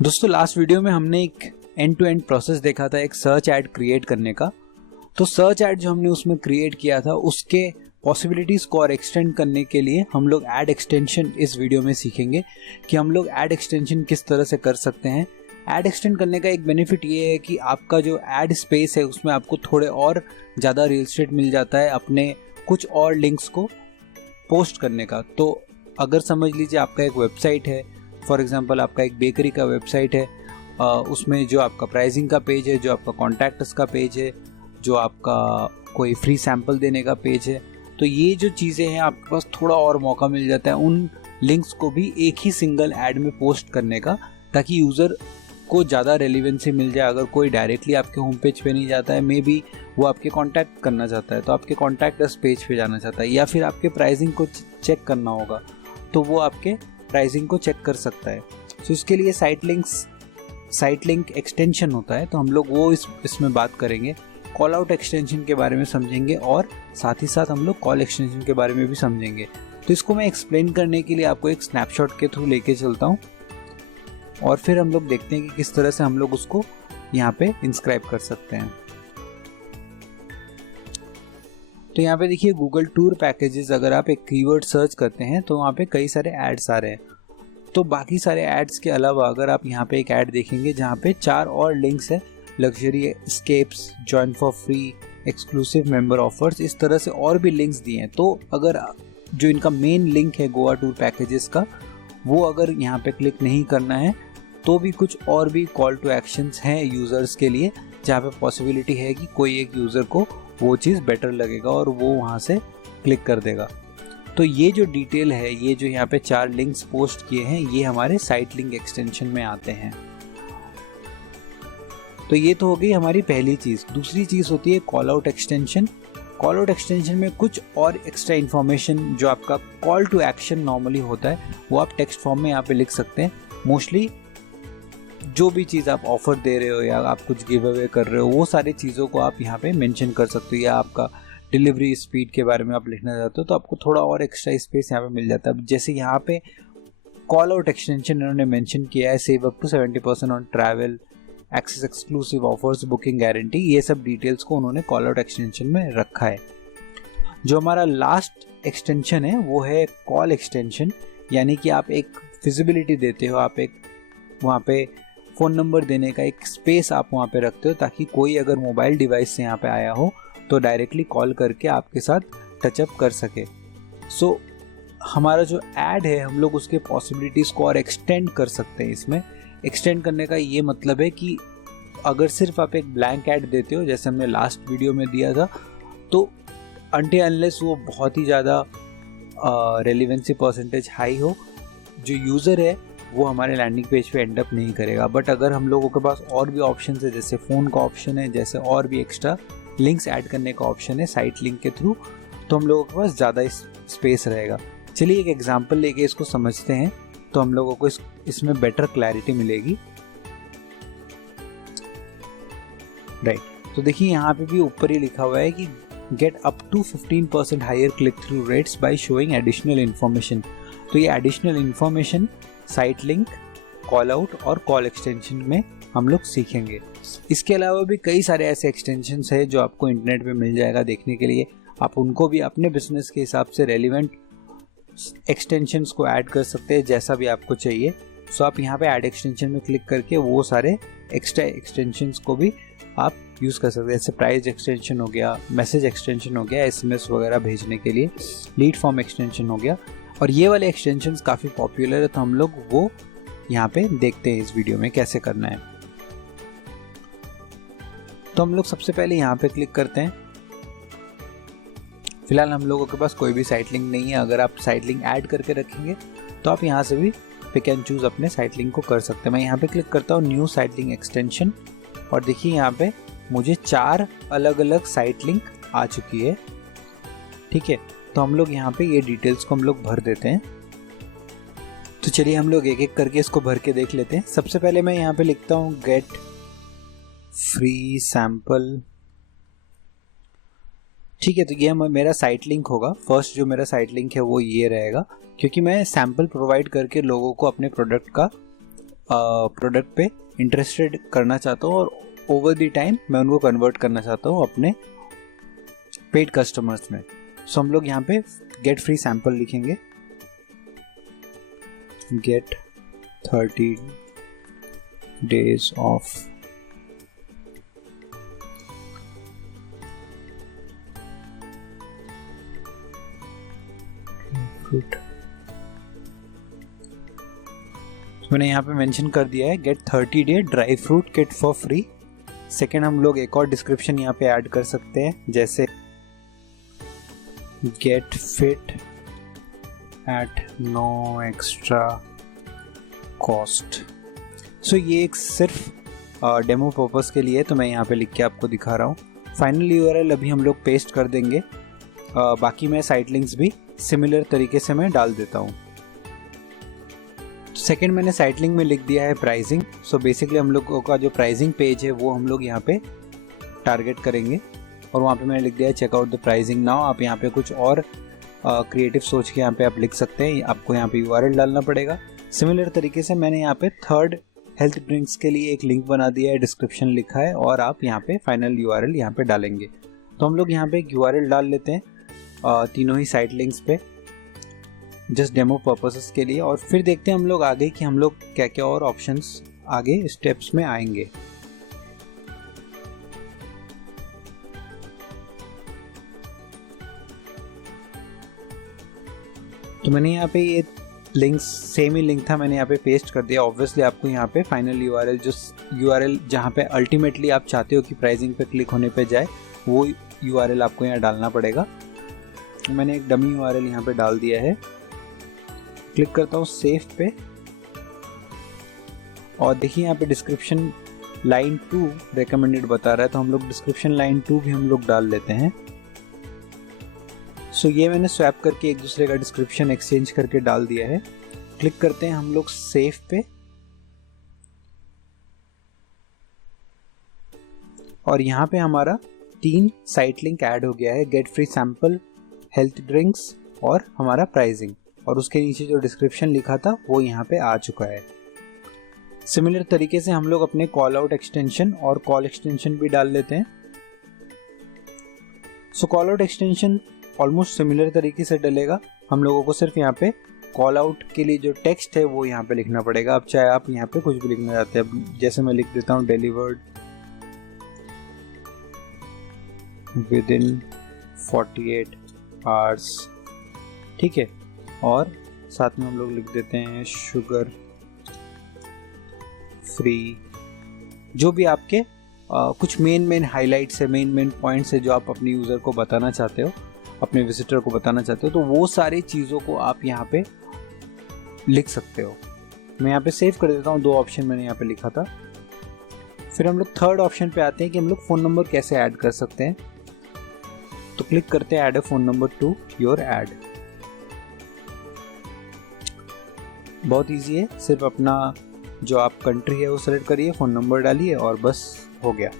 दोस्तों last video में हमने एक एंड टू एंड प्रोसेस देखा था एक सर्च ऐड क्रिएट करने का। तो सर्च ऐड जो हमने उसमें क्रिएट किया था उसके पॉसिबिलिटीज को और एक्सटेंड करने के लिए हम लोग ऐड एक्सटेंशन इस वीडियो में सीखेंगे कि हम लोग ऐड एक्सटेंशन किस तरह से कर सकते हैं। ऐड एक्सटेंड करने का एक बेनिफिट ये है कि आपका जो ऐड स्पेस है उसमें आपको थोड़े और ज़्यादा रियल एस्टेट मिल जाता है अपने कुछ और लिंक्स को पोस्ट करने का। तो अगर समझ लीजिए आपका एक वेबसाइट है, फॉर एग्जांपल आपका एक बेकरी का वेबसाइट है, उसमें जो आपका प्राइसिंग का पेज है, जो आपका कॉन्टैक्ट्स का पेज है, जो आपका कोई फ्री सैंपल देने का पेज है, तो ये जो चीज़ें हैं आपके पास थोड़ा और मौका मिल जाता है उन लिंक्स को भी एक ही सिंगल ऐड में पोस्ट करने का, ताकि यूज़र को ज़्यादा रेलिवेंसी मिल जाए। अगर कोई डायरेक्टली आपके होम पेज पे नहीं जाता है, मे बी वो आपके कांटेक्ट करना चाहता है तो आपके कॉन्टैक्ट अस पेज पे जाना चाहता है, या फिर आपके प्राइसिंग को चेक करना होगा तो वो आपके प्राइसिंग को चेक कर सकता है। तो इसके लिए साइट लिंक एक्सटेंशन होता है, तो हम लोग वो इसमें बात करेंगे। कॉल आउट एक्सटेंशन के बारे में समझेंगे और साथ ही साथ हम लोग कॉल एक्सटेंशन के बारे में भी समझेंगे। तो इसको मैं एक्सप्लेन करने के लिए आपको एक स्नैपशॉट के थ्रू लेके चलता हूँ और फिर हम लोग देखते हैं कि किस तरह से हम लोग उसको यहाँ पे इंस्क्राइब कर सकते हैं। तो यहाँ पे देखिए गूगल टूर पैकेजेस, अगर आप एक कीवर्ड सर्च करते हैं तो वहाँ पे कई सारे एड्स आ रहे हैं। तो बाकी सारे एड्स के अलावा अगर आप यहाँ पे एक ऐड देखेंगे जहाँ पे 4 और लिंक्स है, luxury escapes, join for free, exclusive member offers, इस तरह से और भी लिंक्स दिए हैं। तो अगर जो इनका मेन लिंक है गोवा टूर पैकेजेस का, वो अगर यहाँ पे क्लिक नहीं करना है तो भी कुछ और भी कॉल टू एक्शंस हैं यूज़र्स के लिए, जहाँ पे पॉसिबिलिटी है कि कोई एक यूज़र को वो चीज़ बेटर लगेगा और वो वहाँ से क्लिक कर देगा। तो ये जो डिटेल है, ये जो यहाँ पे 4 लिंक्स पोस्ट किए हैं, ये हमारे साइट लिंक एक्सटेंशन में आते हैं। तो ये तो हो गई हमारी पहली चीज़। दूसरी चीज़ होती है call out extension. Call out extension में कुछ और एक्स्ट्रा इन्फॉर्मेशन जो आपका कॉल टू एक्शन नॉर्मली होता है वो आप टेक्स्ट फॉर्म में यहाँ पे लिख सकते हैं। मोस्टली जो भी चीज़ आप ऑफर दे रहे हो या आप कुछ गिव अवे कर रहे हो, वो सारी चीज़ों को आप यहाँ पे मेंशन कर सकते हो, या आपका डिलीवरी स्पीड के बारे में आप लिखना चाहते हो तो आपको थोड़ा और एक्स्ट्रा स्पेस यहाँ पे मिल जाता है। जैसे यहाँ पे कॉल आउट एक्सटेंशन इन्होंने मेंशन किया है, save up to 70% on travel, access exclusive offers, booking guarantee, ये सब डिटेल्स को उन्होंने कॉल आउट एक्सटेंशन में रखा है। जो हमारा लास्ट एक्सटेंशन है वो है कॉल एक्सटेंशन, यानी कि आप एक फिजिबिलिटी देते हो, आप एक वहाँ पे फ़ोन नंबर देने का एक स्पेस आप वहाँ पे रखते हो, ताकि कोई अगर मोबाइल डिवाइस से यहाँ पे आया हो तो डायरेक्टली कॉल करके आपके साथ टचअप कर सके। सो हमारा जो ऐड है हम लोग उसके पॉसिबिलिटीज़ को और एक्सटेंड कर सकते हैं। इसमें एक्सटेंड करने का ये मतलब है कि अगर सिर्फ आप एक ब्लैंक ऐड देते हो, जैसे हमने लास्ट वीडियो में दिया था, तो अनटिल अनलेस वो बहुत ही ज़्यादा रेलिवेंसी परसेंटेज हाई हो, जो यूज़र है वो हमारे लैंडिंग पेज पे एंड अप नहीं करेगा। बट अगर हम लोगों के पास और भी ऑप्शन है, जैसे फ़ोन का ऑप्शन है, जैसे और भी एक्स्ट्रा लिंक्स ऐड करने का ऑप्शन है साइट लिंक के थ्रू, तो हम लोगों के पास ज़्यादा स्पेस रहेगा। चलिए एक एग्जांपल लेके इसको समझते हैं तो हम लोगों को इसमें बेटर क्लैरिटी मिलेगी। राइट, तो देखिए यहाँ पे भी ऊपर ही लिखा हुआ है कि get up to 15% higher click through rates by showing additional information. तो ये additional information site link, call out और कॉल एक्सटेंशन में हम लोग सीखेंगे। इसके अलावा भी कई सारे ऐसे एक्सटेंशंस हैं जो आपको इंटरनेट पे मिल जाएगा देखने के लिए। आप उनको भी अपने बिजनेस के हिसाब से रेलिवेंट एक्सटेंशंस को ऐड कर सकते हैं जैसा भी आपको चाहिए। सो आप यहाँ पे ऐड एक्सटेंशन में क्लिक करके वो सारे एक्स्ट्रा एक्सटेंशंस को भी आप यूज़ कर सकते हैं। जैसे प्राइस एक्सटेंशन हो गया, मैसेज एक्सटेंशन हो गया, SMS वगैरह भेजने के लिए, लीड फॉर्म एक्सटेंशन हो गया, और ये वाले एक्सटेंशंस काफ़ी पॉपुलर है। तो हम लोग वो यहाँ पे देखते हैं इस वीडियो में कैसे करना है। तो हम लोग सबसे पहले यहाँ पे क्लिक करते हैं। फिलहाल हम लोगों के पास कोई भी साइट लिंक नहीं है। अगर आप साइट लिंक ऐड करके रखेंगे तो आप यहाँ से भी पिक एंड चूज अपने साइट लिंक को कर सकते हैं। मैं यहाँ पे क्लिक करता हूँ न्यू साइट लिंक एक्सटेंशन, और देखिए यहाँ पे मुझे 4 अलग अलग साइट लिंक आ चुकी है। ठीक है, तो हम लोग यहाँ पे ये डिटेल्स को हम लोग भर देते हैं। तो चलिए हम लोग एक एक करके इसको भर के देख लेते हैं। सबसे पहले मैं यहाँ पे लिखता हूँ गेट फ्री सैंपल। ठीक है, तो ये मेरा साइट लिंक होगा। फर्स्ट जो मेरा साइट लिंक है वो ये रहेगा, क्योंकि मैं सैंपल प्रोवाइड करके लोगों को अपने प्रोडक्ट का प्रोडक्ट पे इंटरेस्टेड करना चाहता हूँ और ओवर द टाइम मैं उनको कन्वर्ट करना चाहता हूँ अपने पेड कस्टमर्स में। सो हम लोग यहाँ पे गेट फ्री सैंपल लिखेंगे, गेट 30 days ऑफ फ्रूट। मैंने यहाँ पे मेंशन कर दिया है get 30 day dry fruit kit for free. Second हम लोग एक और डिस्क्रिप्शन यहाँ पे ऐड कर सकते हैं, जैसे get fit at no extra cost. So ये एक सिर्फ डेमो पर्पस के लिए, तो मैं यहाँ पे लिख के आपको दिखा रहा हूँ। फाइनल यूआरएल अभी हम लोग पेस्ट कर देंगे, बाकी मैं साइट लिंक्स भी सिमिलर तरीके से मैं डाल देता हूँ। सेकेंड मैंने साइट लिंक में लिख दिया है प्राइसिंग। सो बेसिकली हम लोगों का जो प्राइसिंग पेज है वो हम लोग यहाँ पे टारगेट करेंगे और वहाँ पे मैंने लिख दिया है चेकआउट द प्राइसिंग नाउ। आप यहाँ पे कुछ और क्रिएटिव सोच के यहाँ पे आप लिख सकते हैं, आपको यहाँ पे यूआरएल डालना पड़ेगा। सिमिलर तरीके से मैंने यहाँ पे थर्ड हेल्थ ड्रिंक्स के लिए एक लिंक बना दिया है, डिस्क्रिप्शन लिखा है और आप यहाँ पे फाइनल यूआरएल यहाँ पे डालेंगे। तो हम लोग यहाँ पे एक यूआरएल डाल लेते हैं तीनों ही साइट लिंक्स पे, जस्ट डेमो पर्पसेस के लिए, और फिर देखते हैं हम लोग आगे कि हम लोग क्या क्या और ऑप्शंस आगे स्टेप्स में आएंगे। तो मैंने यहाँ पे ये लिंक्स, सेम ही लिंक था, मैंने यहाँ पे पेस्ट कर दिया। ऑब्वियसली आपको यहाँ पे फाइनल यूआरएल, जो यूआरएल जहाँ पे अल्टीमेटली आप चाहते हो कि प्राइसिंग पे क्लिक होने पे जाए, वो यूआरएल आपको यहाँ डालना पड़ेगा। मैंने एक डमी यूआरएल यहाँ पे डाल दिया है, क्लिक करता हूँ सेव पे और देखिए यहाँ पे डिस्क्रिप्शन लाइन 2 रेकमेंडेड बता रहा है, तो हम लोग डिस्क्रिप्शन लाइन 2 भी हम लोग डाल लेते हैं। सो ये मैंने स्वैप करके एक दूसरे का डिस्क्रिप्शन एक्सचेंज करके डाल दिया है। क्लिक करते हैं हम लोग सेव पे और यहाँ पे हमारा 3 साइट लिंक ऐड हो गया है, gate free sample, health drinks और हमारा प्राइसिंग, और उसके नीचे जो डिस्क्रिप्शन लिखा था वो यहाँ पे आ चुका है। सिमिलर तरीके से हम लोग अपने कॉल आउट एक्सटेंशन और कॉल एक्सटेंशन भी डाल लेते हैं। So call out extension almost similar तरीके से डलेगा, हम लोगों को सिर्फ यहाँ पे कॉल आउट के लिए जो टेक्स्ट है वो यहाँ पे लिखना पड़ेगा। अब चाहे आप यहाँ पे कुछ भी लिखना चाहते हैं, जैसे मैं लिख देता हूँ डिलीवर्ड विद इन 48 आवर्स, ठीक है, और साथ में हम लोग लिख देते हैं शुगर फ्री। जो भी आपके कुछ मेन हाइलाइट्स है, मेन पॉइंट्स है जो आप अपने यूज़र को बताना चाहते हो, अपने विजिटर को बताना चाहते हो, तो वो सारी चीज़ों को आप यहाँ पे लिख सकते हो। मैं यहाँ पे सेव कर देता हूँ, 2 ऑप्शन मैंने यहाँ पे लिखा था। फिर हम लोग थर्ड ऑप्शन पे आते हैं कि हम लोग फ़ोन नंबर कैसे ऐड कर सकते हैं। तो क्लिक करते हैं add a phone number two your add. बहुत ईजी है, सिर्फ अपना जो आप कंट्री है वो सेलेक्ट करिए, फ़ोन नंबर डालिए और बस हो गया।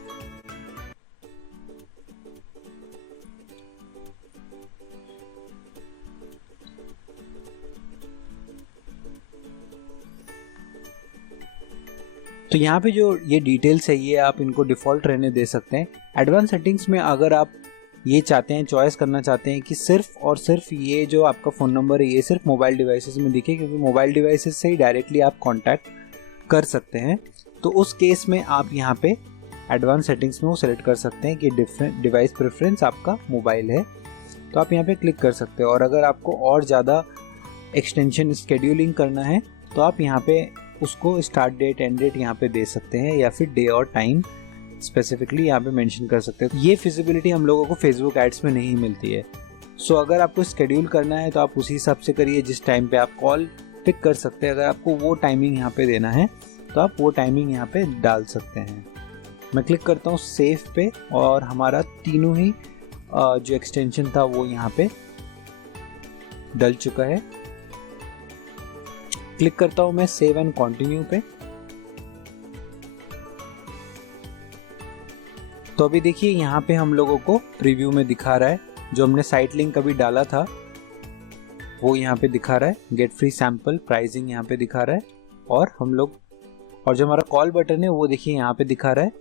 तो यहाँ पे जो ये डिटेल्स है ये आप इनको डिफ़ॉल्ट रहने दे सकते हैं। एडवांस सेटिंग्स में अगर आप ये चाहते हैं, चॉइस करना चाहते हैं कि सिर्फ और सिर्फ ये जो आपका फ़ोन नंबर है ये सिर्फ मोबाइल डिवाइसेस में दिखे, क्योंकि मोबाइल डिवाइसेस से ही डायरेक्टली आप कांटेक्ट कर सकते हैं, तो उस केस में आप यहाँ पे एडवांस सेटिंग्स में वो सेलेक्ट कर सकते हैं कि डिवाइस प्रेफरेंस आपका मोबाइल है, तो आप यहाँ पे क्लिक कर सकते हो। और अगर आपको और ज़्यादा एक्सटेंशन स्केड्यूलिंग करना है तो आप यहाँ पे उसको स्टार्ट डेट एंड डेट यहाँ पे दे सकते हैं, या फिर डे और टाइम स्पेसिफिकली यहाँ पे मेंशन कर सकते हैं। ये फिजिबिलिटी हम लोगों को फेसबुक एड्स में नहीं मिलती है। सो अगर आपको स्केड्यूल करना है तो आप उसी हिसाब से करिए, जिस टाइम पे आप कॉल पिक कर सकते हैं। अगर आपको वो टाइमिंग यहाँ पे देना है तो आप वो टाइमिंग यहाँ पे डाल सकते हैं। मैं क्लिक करता हूँ सेव पे और हमारा तीनों ही जो एक्सटेंशन था वो यहाँ पे डल चुका है। क्लिक करता हूँ मैं सेव एंड कंटिन्यू पे। तो अभी देखिए यहाँ पे हम लोगों को प्रीव्यू में दिखा रहा है, जो हमने साइट लिंक अभी डाला था वो यहाँ पे दिखा रहा है, गेट फ्री सैंपल, प्राइसिंग यहाँ पे दिखा रहा है, और हम लोग और जो हमारा कॉल बटन है वो देखिए यहाँ पे दिखा रहा है,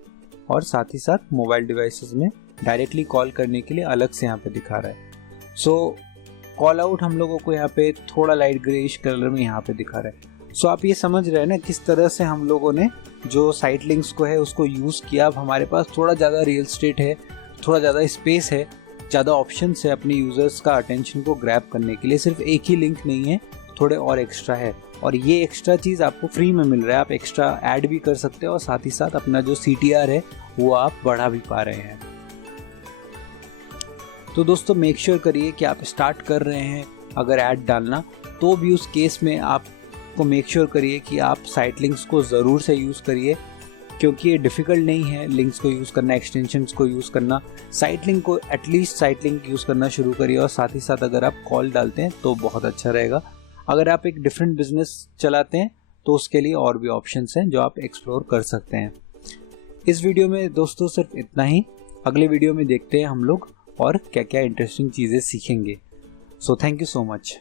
और साथ ही साथ मोबाइल डिवाइसेस में डायरेक्टली कॉल करने के लिए अलग से यहाँ पे दिखा रहा है। सो कॉल आउट हम लोगों को यहाँ पे थोड़ा लाइट ग्रेइश कलर में यहाँ पे दिखा रहा है। सो आप ये समझ रहे हैं ना किस तरह से हम लोगों ने जो साइट लिंक्स को है उसको यूज़ किया। अब हमारे पास थोड़ा ज़्यादा रियल एस्टेट है, थोड़ा ज़्यादा स्पेस है, ज़्यादा ऑप्शंस है अपने यूज़र्स का अटेंशन को ग्रैब करने के लिए। सिर्फ एक ही लिंक नहीं है, थोड़े और एक्स्ट्रा है, और ये एक्स्ट्रा चीज़ आपको फ्री में मिल रहा है। आप एक्स्ट्रा ऐड भी कर सकते हो और साथ ही साथ अपना जो CTR है वो आप बढ़ा भी पा रहे हैं। तो दोस्तों मेक श्योर करिए कि आप स्टार्ट कर रहे हैं अगर ऐड डालना, तो भी उस केस में आपको मेक श्योर करिए कि आप साइट लिंक्स को ज़रूर से यूज़ करिए, क्योंकि ये डिफ़िकल्ट नहीं है लिंक्स को यूज़ करना, एक्सटेंशंस को यूज़ करना। साइट लिंक को एटलीस्ट साइट लिंक यूज़ करना शुरू करिए, और साथ ही साथ अगर आप कॉल डालते हैं तो बहुत अच्छा रहेगा। अगर आप एक डिफरेंट बिजनेस चलाते हैं तो उसके लिए और भी ऑप्शंस हैं जो आप एक्सप्लोर कर सकते हैं। इस वीडियो में दोस्तों सिर्फ इतना ही। अगले वीडियो में देखते हैं हम लोग और क्या क्या इंटरेस्टिंग चीज़ें सीखेंगे। So thank you so much.